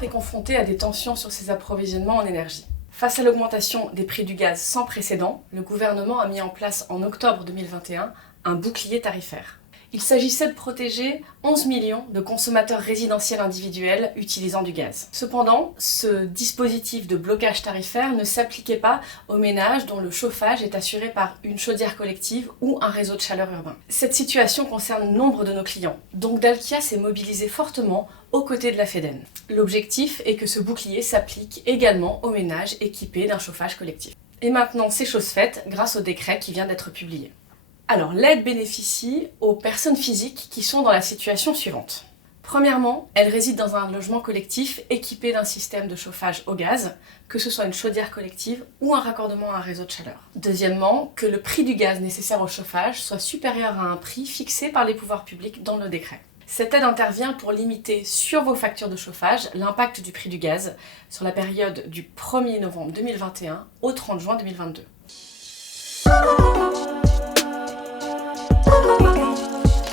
l'Europe est confrontée à des tensions sur ses approvisionnements en énergie. Face à l'augmentation des prix du gaz sans précédent, le gouvernement a mis en place en octobre 2021 un bouclier tarifaire. Il s'agissait de protéger 11 millions de consommateurs résidentiels individuels utilisant du gaz. Cependant, ce dispositif de blocage tarifaire ne s'appliquait pas aux ménages dont le chauffage est assuré par une chaudière collective ou un réseau de chaleur urbain. Cette situation concerne nombre de nos clients, donc Dalkia s'est mobilisé fortement aux côtés de la FEDEN. L'objectif est que ce bouclier s'applique également aux ménages équipés d'un chauffage collectif. Et maintenant, c'est chose faite grâce au décret qui vient d'être publié. Alors, l'aide bénéficie aux personnes physiques qui sont dans la situation suivante. Premièrement, elles résident dans un logement collectif équipé d'un système de chauffage au gaz, que ce soit une chaudière collective ou un raccordement à un réseau de chaleur. Deuxièmement, que le prix du gaz nécessaire au chauffage soit supérieur à un prix fixé par les pouvoirs publics dans le décret. Cette aide intervient pour limiter sur vos factures de chauffage l'impact du prix du gaz sur la période du 1er novembre 2021 au 30 juin 2022.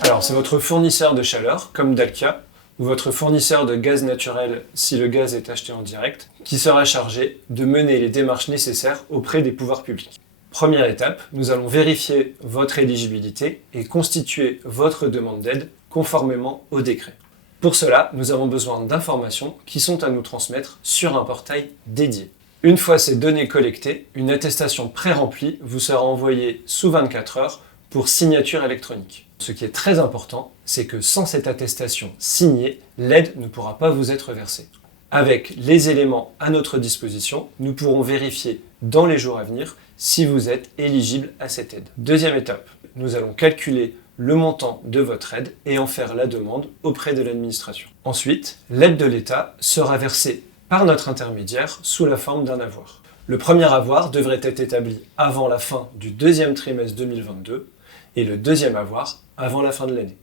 Alors, c'est votre fournisseur de chaleur, comme Dalkia, ou votre fournisseur de gaz naturel, si le gaz est acheté en direct, qui sera chargé de mener les démarches nécessaires auprès des pouvoirs publics. Première étape, nous allons vérifier votre éligibilité et constituer votre demande d'aide conformément au décret. Pour cela, nous avons besoin d'informations qui sont à nous transmettre sur un portail dédié. Une fois ces données collectées, une attestation pré-remplie vous sera envoyée sous 24 heures pour signature électronique. Ce qui est très important, c'est que sans cette attestation signée, l'aide ne pourra pas vous être versée. Avec les éléments à notre disposition, nous pourrons vérifier dans les jours à venir si vous êtes éligible à cette aide. Deuxième étape, nous allons calculer le montant de votre aide et en faire la demande auprès de l'administration. Ensuite, l'aide de l'État sera versée par notre intermédiaire sous la forme d'un avoir. Le premier avoir devrait être établi avant la fin du deuxième trimestre 2022 et le deuxième avoir avant la fin de l'année.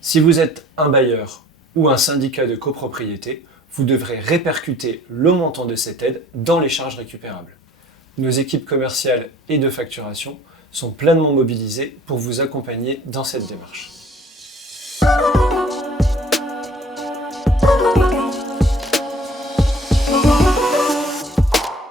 Si vous êtes un bailleur ou un syndicat de copropriété, vous devrez répercuter le montant de cette aide dans les charges récupérables. Nos équipes commerciales et de facturation sont pleinement mobilisées pour vous accompagner dans cette démarche.